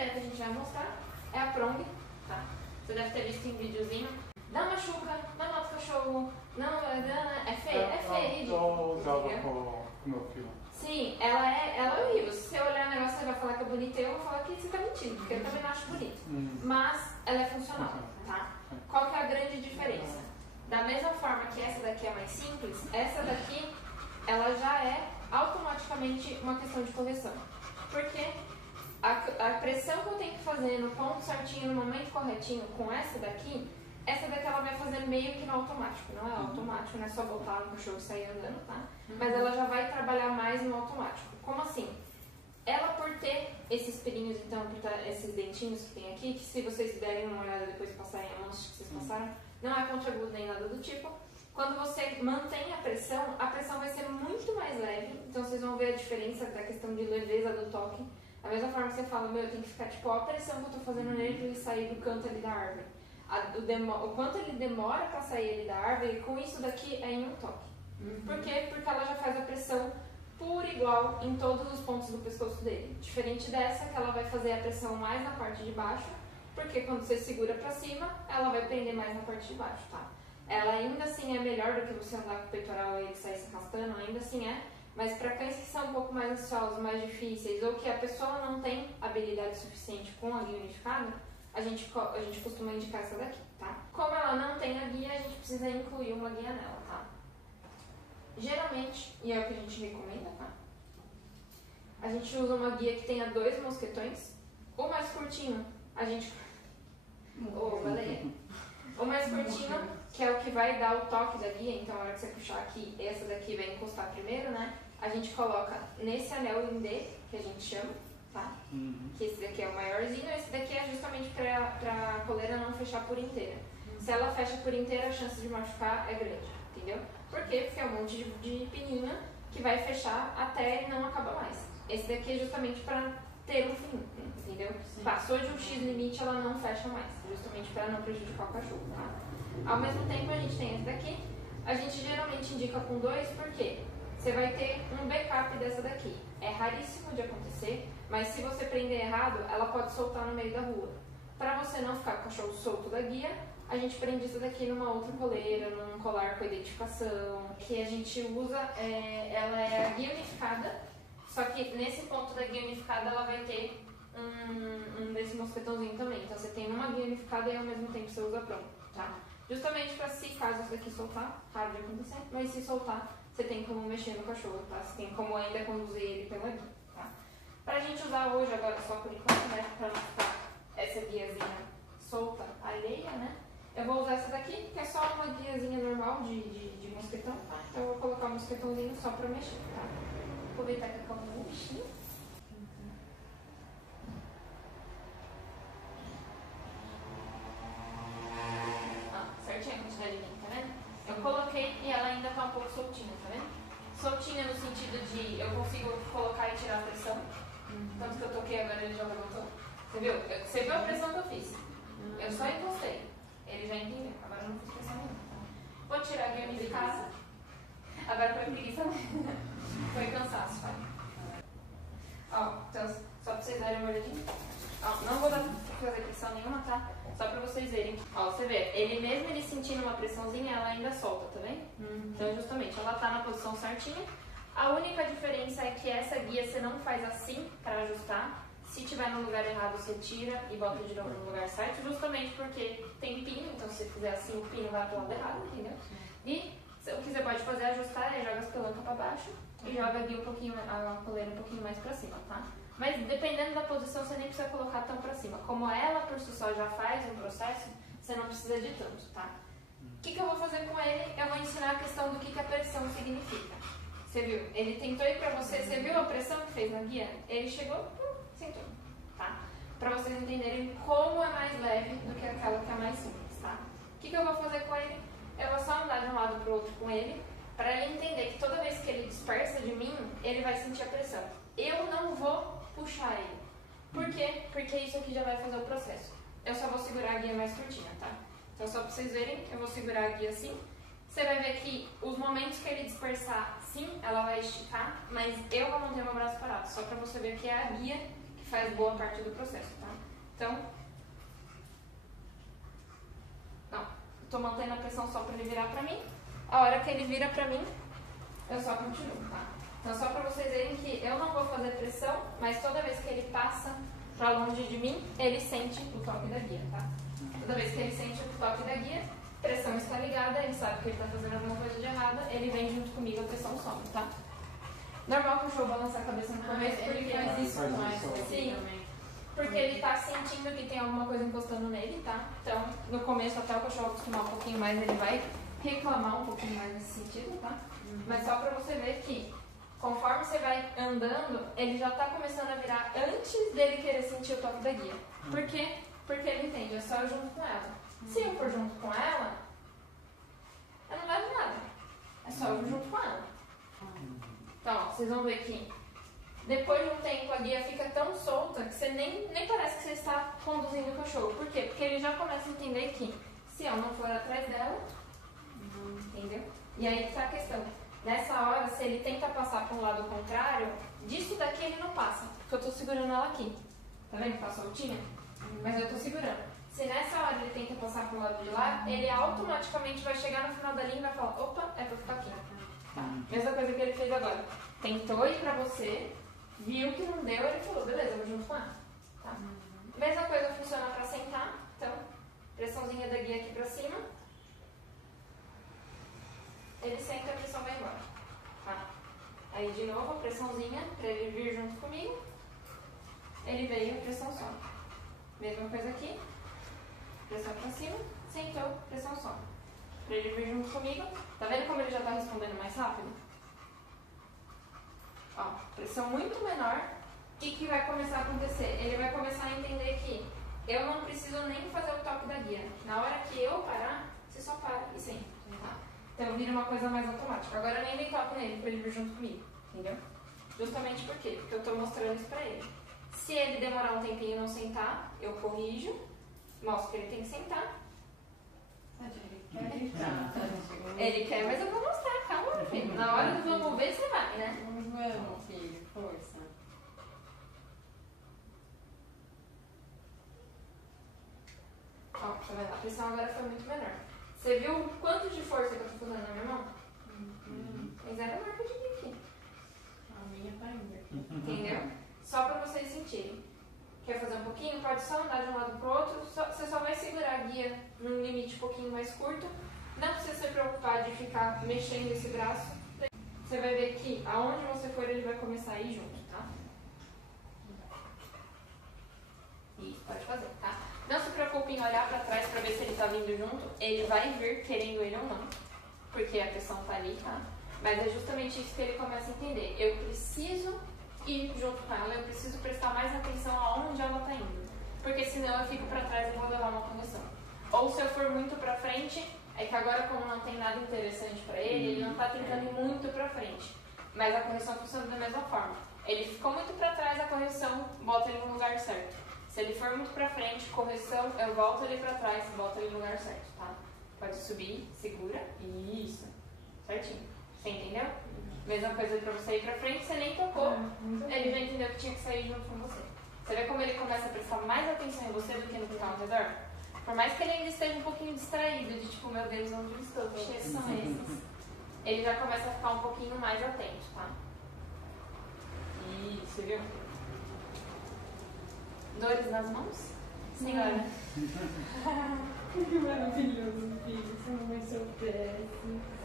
primeira que a gente vai mostrar é a prong, tá? Você deve ter visto em videozinho. Não machuca, não mata o cachorro, não é feio, é feio. Eu usava com o meu filho. Sim, ela é horrível. Se você olhar o negócio, você vai falar que é bonita e eu vou falar que você tá mentindo, porque eu também não acho bonito. Mas ela é funcional, tá? Qual que é a grande diferença? Da mesma forma que essa daqui é mais simples, essa daqui, ela já é automaticamente uma questão de correção. Porque a pressão que eu tenho que fazer no ponto certinho, no momento corretinho, com essa daqui ela vai fazer meio que no automático. Não é automático, não é só botar no cachorro e sair andando, tá? Mas ela já vai trabalhar mais no automático. Como assim? Ela, por ter esses pelinhos, então, esses dentinhos que tem aqui, que se vocês derem uma olhada depois de passarem a mão, que vocês passaram, não é pontiagudo nem nada do tipo. Quando você mantém a pressão vai ser muito mais leve. Então vocês vão ver a diferença da questão de leveza do toque. Da mesma forma que você fala, meu, eu tenho que ficar tipo, ó, a pressão que eu tô fazendo nele pra ele sair do canto ali da árvore. O quanto ele demora pra sair ele da árvore, com isso daqui é em um toque. Por quê? Porque ela já faz a pressão por igual em todos os pontos do pescoço dele. Diferente dessa, que ela vai fazer a pressão mais na parte de baixo, porque quando você segura pra cima, ela vai prender mais na parte de baixo, tá? Ela ainda assim é melhor do que você andar com o peitoral e ele sair se arrastando, ainda assim é. Mas para cães que são um pouco mais ansiosos, mais difíceis, ou que a pessoa não tem habilidade suficiente com a guia unificada, a gente costuma indicar essa daqui, tá? Como ela não tem a guia, a gente precisa incluir uma guia nela, tá? Geralmente, e é o que a gente recomenda, tá? A gente usa uma guia que tenha 2 mosquetões. O mais curtinho, a gente... baleia. O mais curtinho, que é o que vai dar o toque da guia, então a hora que você puxar aqui, essa daqui vai encostar primeiro, né? A gente coloca nesse anel em D, que a gente chama, tá? Que esse daqui é o maiorzinho, esse daqui é justamente pra a coleira não fechar por inteira. Se ela fecha por inteira, a chance de machucar é grande, entendeu? Por quê? Porque é um monte de pininha que vai fechar até não acaba mais. Esse daqui é justamente para ter um fim, entendeu? Sim. Passou de um X limite, ela não fecha mais, justamente para não prejudicar o cachorro, tá? Ao mesmo tempo, a gente tem esse daqui, a gente geralmente indica com 2, porque você vai ter um backup dessa daqui. É raríssimo de acontecer, mas se você prender errado, ela pode soltar no meio da rua. Para você não ficar com o cachorro solto da guia, a gente prende isso daqui numa outra coleira, num colar com identificação, que a gente usa, ela é a guia unificada, só que nesse ponto da guia unificada ela vai ter um desse mosquetãozinho também. Então você tem uma guia unificada e ao mesmo tempo você usa pronto, tá? Justamente para se caso isso daqui soltar, raro de acontecer, mas se soltar, você tem como mexer no cachorro, tá? Você tem como ainda conduzir ele pela guia, tá? Pra gente usar hoje, agora só por enquanto, né? Pra não ficar essa guiazinha solta, alheia, né? Eu vou usar essa daqui, que é só uma guiazinha normal de mosquetão, tá? Então eu vou colocar o mosquetãozinho só pra mexer, tá? Vou aproveitar que acabou o bichinho. Certinho a quantidade de mim, tá vendo? Eu coloquei e ela ainda tá um pouco soltinha, tá vendo? Soltinha no sentido de eu consigo colocar e tirar a pressão. Tanto que eu toquei agora ele já levantou. Você viu? Você viu a pressão que eu fiz? Eu só encostei. Ele já entendeu. Agora eu não fiz pressão nenhuma. Vou tirar a guia unificada. Agora foi preguiça. Foi cansaço, vai. Ó, então, só pra vocês darem uma olhadinha. Ó, não vou fazer pressão nenhuma, tá? Só pra vocês verem. Ó, você vê, ele sentindo uma pressãozinha, ela ainda solta, tá vendo? Então, justamente, ela tá na posição certinha. A única diferença é que essa guia você não faz assim pra ajustar. Se tiver no lugar errado, você tira e bota de novo no lugar certo, justamente porque tem pino, então se você fizer assim, o pino vai pro lado errado, entendeu? E o que você pode fazer é ajustar, joga as pelancas pra baixo e joga a guia a coleira um pouquinho mais pra cima, tá? Mas dependendo da posição, você nem precisa colocar tão pra cima. Como ela por si só já faz um processo, você não precisa de tanto, tá? O que eu vou fazer com ele? Eu vou ensinar a questão do que a pressão significa. Você viu? Ele tentou ir pra você viu a pressão que fez na guia? Ele chegou, sentou, tá? Pra vocês entenderem como é mais leve do que aquela que é mais simples, tá? O que eu vou fazer com ele? Eu vou só andar de um lado pro outro com ele, pra ele entender que toda vez que ele dispersa de mim, ele vai sentir a pressão. Eu não vou puxar ele. Por quê? Porque isso aqui já vai fazer o processo. Eu só vou segurar a guia mais curtinha, tá? Então só pra vocês verem, eu vou segurar a guia assim. Você vai ver que os momentos que ele dispersar, sim, ela vai esticar, mas eu vou manter meu braço parado. Só pra você ver que é a guia que faz boa parte do processo, tá? Então, não, estou mantendo a pressão só para ele virar para mim. A hora que ele vira para mim, eu só continuo, tá? Então, só para vocês verem que eu não vou fazer pressão, mas toda vez que ele passa para longe de mim, ele sente o toque da guia, tá? Toda vez que ele sente o toque da guia, a pressão está ligada, ele sabe que ele está fazendo alguma coisa de errada, ele vem junto comigo, a pressão some, tá? Normal que o show balançar a cabeça no começo, porque Ele faz isso mais sim, também. porque ele está sentindo que tem alguma coisa encostando nele, tá? Então, no começo, até o cachorro acostumar um pouquinho mais, ele vai reclamar um pouquinho mais nesse sentido, tá? Mas só para você ver que, conforme você vai andando, ele já está começando a virar antes dele querer sentir o toque da guia. Por quê? Porque ele entende, é só eu junto com ela. Se eu for junto com ela, eu não levo nada. É só eu junto com ela. Então, ó, vocês vão ver que depois de um tempo a guia fica tão solta que você nem parece que você está conduzindo o cachorro. Por quê? Porque ele já começa a entender que se eu não for atrás dela, entendeu? E aí que está a questão. Nessa hora, se ele tenta passar para um lado contrário, disso daqui ele não passa. Porque eu estou segurando ela aqui. Tá vendo que tá soltinha? Mas eu estou segurando. Se nessa hora ele tenta passar para o lado de lá, ele automaticamente vai chegar no final da linha e vai falar, opa, é para ficar aqui. Tá. Mesma coisa que ele fez agora. Tentou ir para você, viu que não deu, ele falou, beleza, eu vou junto com ela. Tá? Mesma coisa funciona para sentar. Então, pressãozinha da guia aqui para cima. Ele senta e a pressão vai embora. Tá? Aí de novo a pressãozinha para ele vir junto comigo. Ele veio, a pressão sobe. Mesma coisa aqui. Pressão para cima, sentou, pressão sobe. Para ele vir junto comigo. Tá vendo como ele já está respondendo mais rápido? Ó, pressão muito menor. O que vai começar a acontecer? Ele vai começar a entender que eu não preciso nem fazer o toque da guia. Na hora que eu parar, você só para e senta. Tá? Então vira uma coisa mais automática. Agora eu nem dei toque nele para ele vir junto comigo. Entendeu? Justamente por quê? Porque eu estou mostrando isso para ele. Se ele demorar um tempinho e não sentar, eu corrijo, mostro que ele tem que sentar. Ele quer, mas eu vou mostrar, calma, meu filho. Na hora do vamos ver, você vai, né? Vamos, filho, força. Ó, tá vendo? A pressão agora foi muito menor. Você viu o quanto de força que eu tô fazendo na minha mão? Tem zero marca de guia aqui. A minha tá indo aqui. Entendeu? Só pra vocês sentirem. Quer fazer um pouquinho? Pode só andar de um lado pro outro. Você só vai segurar a guia num limite um pouquinho mais curto. Não precisa se preocupar de ficar mexendo esse braço. Você vai ver que aonde você for, ele vai começar a ir junto, tá? Isso, pode fazer, tá? Não se preocupe em olhar pra trás pra ver se ele tá vindo junto. Ele vai vir, querendo ele ou não. Porque a pressão tá ali, tá? Mas é justamente isso que ele começa a entender. Eu preciso ir junto com ela, eu preciso prestar mais atenção aonde ela está indo. Porque senão eu fico para trás e vou levar uma correção. Ou se eu for muito para frente, é que agora como não tem nada interessante para ele não está tentando ir muito para frente. Mas a correção funciona da mesma forma. Ele ficou muito para trás, a correção bota ele no lugar certo. Se ele for muito para frente, correção, eu volto ele para trás, boto ele no lugar certo, tá? Pode subir, segura, isso, certinho. Você entendeu? Mesma coisa pra você ir pra frente, você nem tocou, ele já entendeu que tinha que sair junto com você. Você vê como ele começa a prestar mais atenção em você do que no que está ao redor? Por mais que ele ainda esteja um pouquinho distraído, de tipo, meu Deus, onde eu estou? Que cheiros são esses? Ele já começa a ficar um pouquinho mais atento, tá? Isso, viu? Dores nas mãos? Senhora. Que maravilhoso, filho. Se a mamãe soubesse.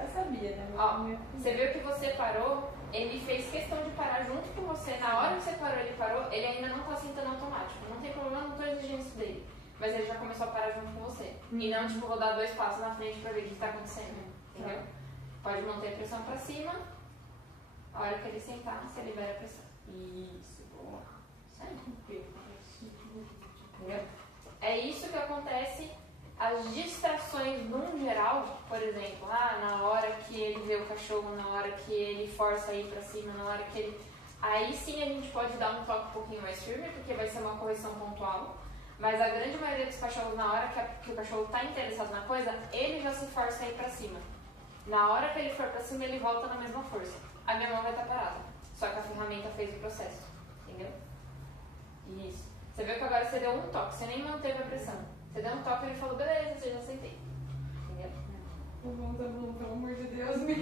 Eu sabia, né? Ó, você viu que você parou, ele fez questão de parar junto com você. Na hora que você parou, ele ainda não tá sentando automático. Não tem problema, não tô exigindo isso dele. Mas ele já começou a parar junto com você. E não, tipo, vou dar 2 passos na frente pra ver o que tá acontecendo. Entendeu? Pode manter a pressão pra cima. A hora que ele sentar, você libera a pressão. Isso, boa. Isso aí. Entendeu? É isso que acontece. As distrações, num geral, por exemplo, na hora que ele vê o cachorro, na hora que ele força a ir pra cima, na hora que ele... Aí sim a gente pode dar um toque um pouquinho mais firme, porque vai ser uma correção pontual. Mas a grande maioria dos cachorros, na hora que o cachorro está interessado na coisa, ele já se força a ir pra cima. Na hora que ele for pra cima, ele volta na mesma força. A minha mão vai estar parada. Só que a ferramenta fez o processo. Entendeu? Isso. Você viu que agora você deu um toque, você nem manteve a pressão. Você deu um toque e ele falou, beleza, já aceitei. Entendeu? Tá bom, pelo amor de Deus, me